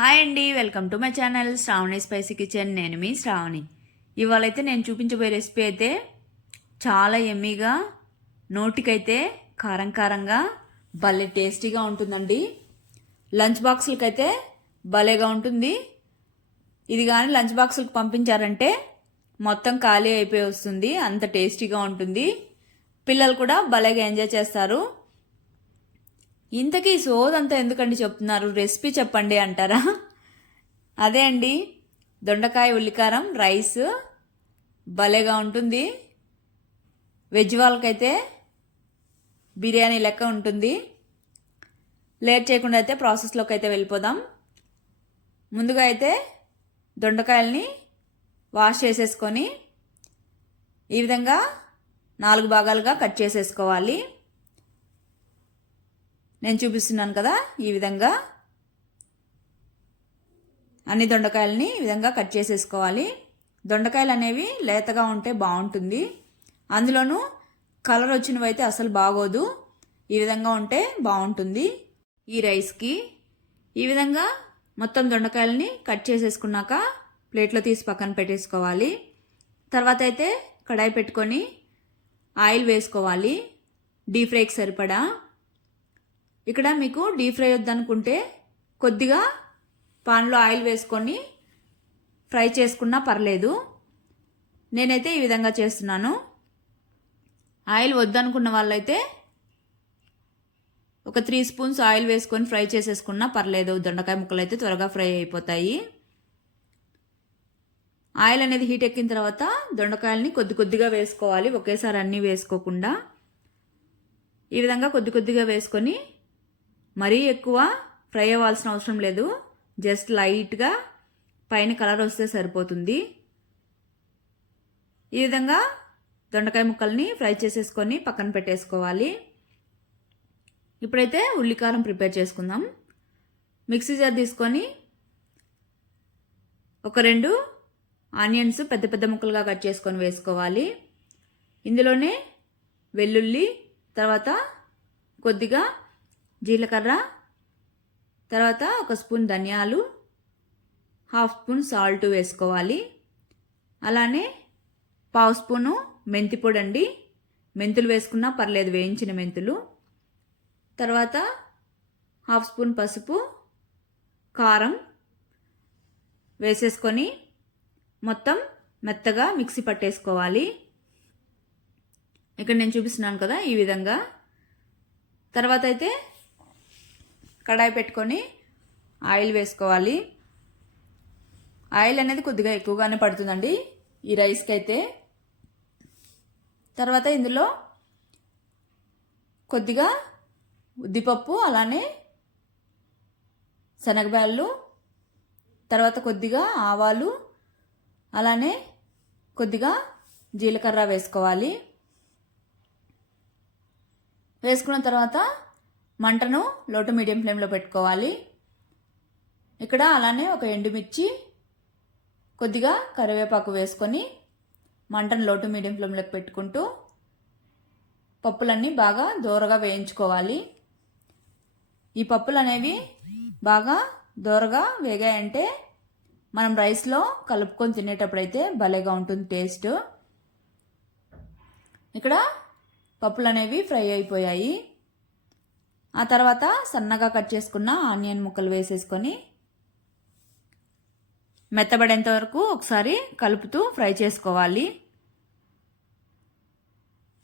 Hi అండి welcome to my channel Shravani spicy kitchen. నేను మీ శ్రావణి. ఇవాళైతే నేను చూపించబోయే రెసిపీ అయితే చాలా ఎమ్మీగా నోటికైతే కారం కారంగా భలే టేస్టీగా ఉంటుందండి. లంచ్ బాక్సులకైతే భలేగా ఉంటుంది. ఇది కానీ లంచ్ బాక్సులకు పంపించారంటే మొత్తం ఖాళీ అయిపోయి వస్తుంది అంత టేస్టీగా ఉంటుంది. పిల్లలు కూడా భలేగా ఎంజాయ్ చేస్తారు. ఇంతకీ సోదంతా ఎందుకండి చెప్తున్నారు? రెసిపీ చెప్పండి అంటారా? అదే అండి. దొండకాయ ఉల్లికారం రైస్. భలేగా ఉంటుంది. వెజ్ వాళ్ళకైతే బిర్యానీ లెక్క ఉంటుంది. లేట్ చేయకుండా అయితే ప్రాసెస్లోకి అయితే వెళ్ళిపోదాం. ముందుగా అయితే దొండకాయల్ని వాష్ చేసేసుకొని ఈ విధంగా నాలుగు భాగాలుగా కట్ చేసేసుకోవాలి. నేను చూపిస్తున్నాను కదా ఈ విధంగా. అన్ని దొండకాయలని ఈ విధంగా కట్ చేసేసుకోవాలి. దొండకాయలు అనేవి లేతగా ఉంటే బాగుంటుంది. అందులోనూ కలర్ వచ్చినవి అయితే అసలు బాగోదు. ఈ విధంగా ఉంటే బాగుంటుంది. ఈ రైస్కి ఈ విధంగా మొత్తం దొండకాయలని కట్ చేసేసుకున్నాక ప్లేట్లో తీసి పక్కన పెట్టేసుకోవాలి. తర్వాత అయితే కడాయి పెట్టుకొని ఆయిల్ వేసుకోవాలి. డీప్ ఫ్రైకి సరిపడా. ఇక్కడ మీకు డీప్ ఫ్రై వద్దనుకుంటే కొద్దిగా పాన్లో ఆయిల్ వేసుకొని ఫ్రై చేసుకున్నా పర్లేదు. నేనైతే ఈ విధంగా చేస్తున్నాను. ఆయిల్ వద్దనుకున్న వాళ్ళైతే ఒక త్రీ స్పూన్స్ ఆయిల్ వేసుకొని ఫ్రై చేసేసుకున్నా పర్లేదు. దొండకాయ ముక్కలు అయితే త్వరగా ఫ్రై అయిపోతాయి. ఆయిల్ అనేది హీట్ ఎక్కిన తర్వాత దొండకాయలని కొద్ది కొద్దిగా వేసుకోవాలి. ఒకేసారి అన్నీ వేసుకోకుండా ఈ విధంగా కొద్ది కొద్దిగా వేసుకొని మరీ ఎక్కువ ఫ్రై అవ్వాల్సిన అవసరం లేదు. జస్ట్ లైట్గా పైన కలర్ వస్తే సరిపోతుంది. ఈ విధంగా దొండకాయ ముక్కల్ని ఫ్రై చేసేసుకొని పక్కన పెట్టేసుకోవాలి. ఇప్పుడైతే ఉల్లికారం ప్రిపేర్ చేసుకుందాం. మిక్సీ జార్ తీసుకొని ఒక రెండు ఆనియన్స్ పెద్ద పెద్ద ముక్కలుగా కట్ చేసుకొని వేసుకోవాలి. ఇందులోనే వెల్లుల్లి తర్వాత కొద్దిగా జీలకర్ర తర్వాత ఒక స్పూన్ ధనియాలు హాఫ్ స్పూన్ సాల్ట్ వేసుకోవాలి. అలానే పావు స్పూను మెంతిపొడి అండి మెంతులు వేసుకున్నా పర్లేదు వేయించిన మెంతులు. తర్వాత హాఫ్ స్పూన్ పసుపు కారం వేసేసుకొని మొత్తం మెత్తగా మిక్సీ పట్టేసుకోవాలి. ఇక్కడ నేను చూపిస్తున్నాను కదా ఈ విధంగా. తర్వాత అయితే కడాయి పెట్టుకొని ఆయిల్ వేసుకోవాలి. ఆయిల్ అనేది కొద్దిగా ఎక్కువగానే పడుతుందండి. ఈ రైస్కి అయితే తర్వాత ఇందులో కొద్దిగా ఉద్దిపప్పు అలానే శనగబ్యాళ్ళు తర్వాత కొద్దిగా ఆవాలు అలానే కొద్దిగా జీలకర్ర వేసుకోవాలి. వేసుకున్న తర్వాత మంటను లోటు మీడియం ఫ్లేమ్లో పెట్టుకోవాలి. ఇక్కడ అలానే ఒక ఎండుమిర్చి కొద్దిగా కరివేపాకు వేసుకొని మంటను లోటు మీడియం ఫ్లేమ్లోకి పెట్టుకుంటూ పప్పులన్నీ బాగా దూరగా వేయించుకోవాలి. ఈ పప్పులు అనేవి బాగా దూరగా వేగాయంటే మనం రైస్లో కలుపుకొని తినేటప్పుడైతే భలేగా ఉంటుంది టేస్ట్. ఇక్కడ పప్పులు అనేవి ఫ్రై అయిపోయాయి. ఆ తర్వాత సన్నగా కట్ చేసుకున్న ఆనియన్ ముక్కలు వేసేసుకొని మెత్తబడేంత వరకు ఒకసారి కలుపుతూ ఫ్రై చేసుకోవాలి.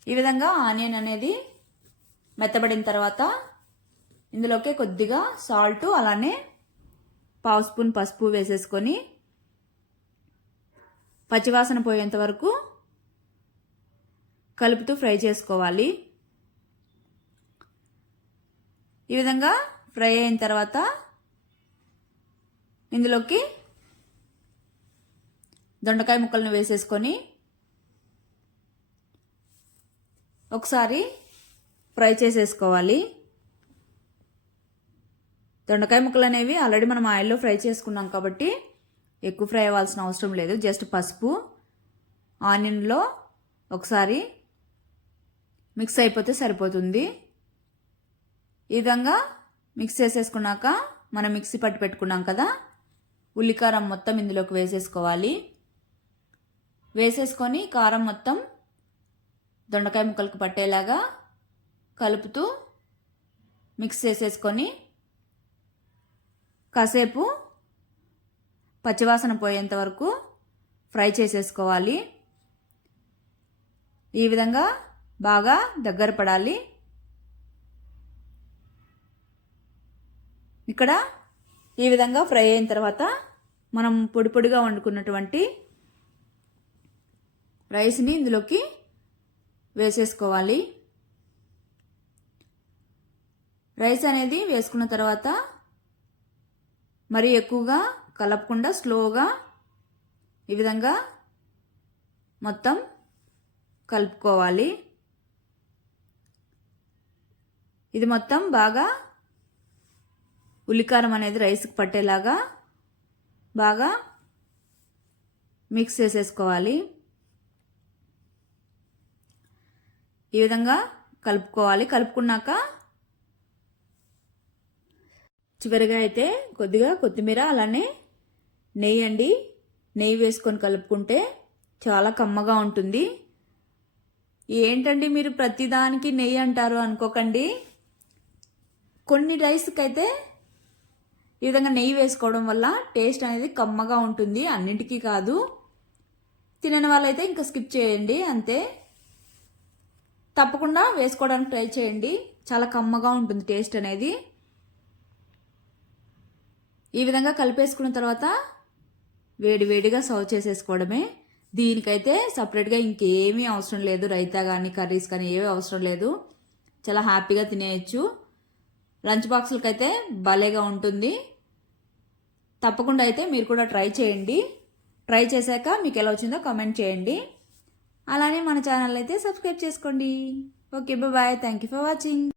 ఈ విధంగా ఆనియన్ అనేది మెత్తబడిన తర్వాత ఇందులోకి కొద్దిగా సాల్ట్ అలానే పావు స్పూన్ పసుపు వేసేసుకొని పచ్చివాసన పోయేంత వరకు కలుపుతూ ఫ్రై చేసుకోవాలి. ఈ విధంగా ఫ్రై అయిన తర్వాత ఇందులోకి దొండకాయ ముక్కలను వేసేసుకొని ఒకసారి ఫ్రై చేసేసుకోవాలి. దొండకాయ ముక్కలు అనేవి ఆల్రెడీ మనం ఆయిల్లో ఫ్రై చేసుకున్నాం కాబట్టి ఎక్కువ ఫ్రై అవ్వాల్సిన అవసరం లేదు. జస్ట్ పసుపు ఆనియన్లో ఒకసారి మిక్స్ అయిపోతే సరిపోతుంది. ఈ విధంగా మిక్స్ చేసేసుకున్నాక మనం మిక్సీ పట్టి పెట్టుకున్నాం కదా ఉల్లికారం మొత్తం ఇందులోకి వేసేసుకోవాలి. వేసేసుకొని కారం మొత్తం దొండకాయ ముక్కలకు పట్టేలాగా కలుపుతూ మిక్స్ చేసేసుకొని కాసేపు పచ్చివాసన పోయేంత వరకు ఫ్రై చేసేసుకోవాలి. ఈ విధంగా బాగా దగ్గర పడాలి. ఇక్కడ ఈ విధంగా ఫ్రై అయిన తర్వాత మనం పొడి పొడిగా వండుకున్నటువంటి రైస్ని ఇందులోకి వేసేసుకోవాలి. రైస్ అనేది వేసుకున్న తర్వాత మరి ఎక్కువగా కలపకుండా స్లోగా ఈ విధంగా మొత్తం కలుపుకోవాలి. ఇది మొత్తం బాగా ఉల్లికారం అనేది రైస్కి పట్టేలాగా బాగా మిక్స్ చేసేసుకోవాలి. ఈ విధంగా కలుపుకోవాలి. కలుపుకున్నాక చివరిగా అయితే కొద్దిగా కొత్తిమీర అలానే నెయ్యి అండి. నెయ్యి వేసుకొని కలుపుకుంటే చాలా కమ్మగా ఉంటుంది. ఏంటండి మీరు ప్రతిదానికి నెయ్యి అంటారు అనుకోకండి. కొన్ని రైస్కి అయితే ఈ విధంగా నెయ్యి వేసుకోవడం వల్ల టేస్ట్ అనేది కమ్మగా ఉంటుంది అన్నింటికీ కాదు. తినని వాళ్ళైతే ఇంకా స్కిప్ చేయండి అంతే. తప్పకుండా వేసుకోవడానికి ట్రై చేయండి చాలా కమ్మగా ఉంటుంది టేస్ట్ అనేది. ఈ విధంగా కలిపేసుకున్న తర్వాత వేడి వేడిగా సర్వ్ చేసేసుకోవడమే. దీనికైతే సపరేట్గా ఇంకేమీ అవసరం లేదు రైతా కానీ కర్రీస్ కానీ ఏమీ అవసరం లేదు. చాలా హ్యాపీగా తినేయచ్చు. లంచ్ బాక్సులకి అయితే భలేగా ఉంటుంది. తప్పకుండా అయితే మీరు కూడా ట్రై చేయండి. ట్రై చేశాక మీకు ఎలా వచ్చిందో కామెంట్ చేయండి. అలానే మన ఛానల్ అయితే సబ్స్క్రైబ్ చేసుకోండి. Okay bye thank you for watching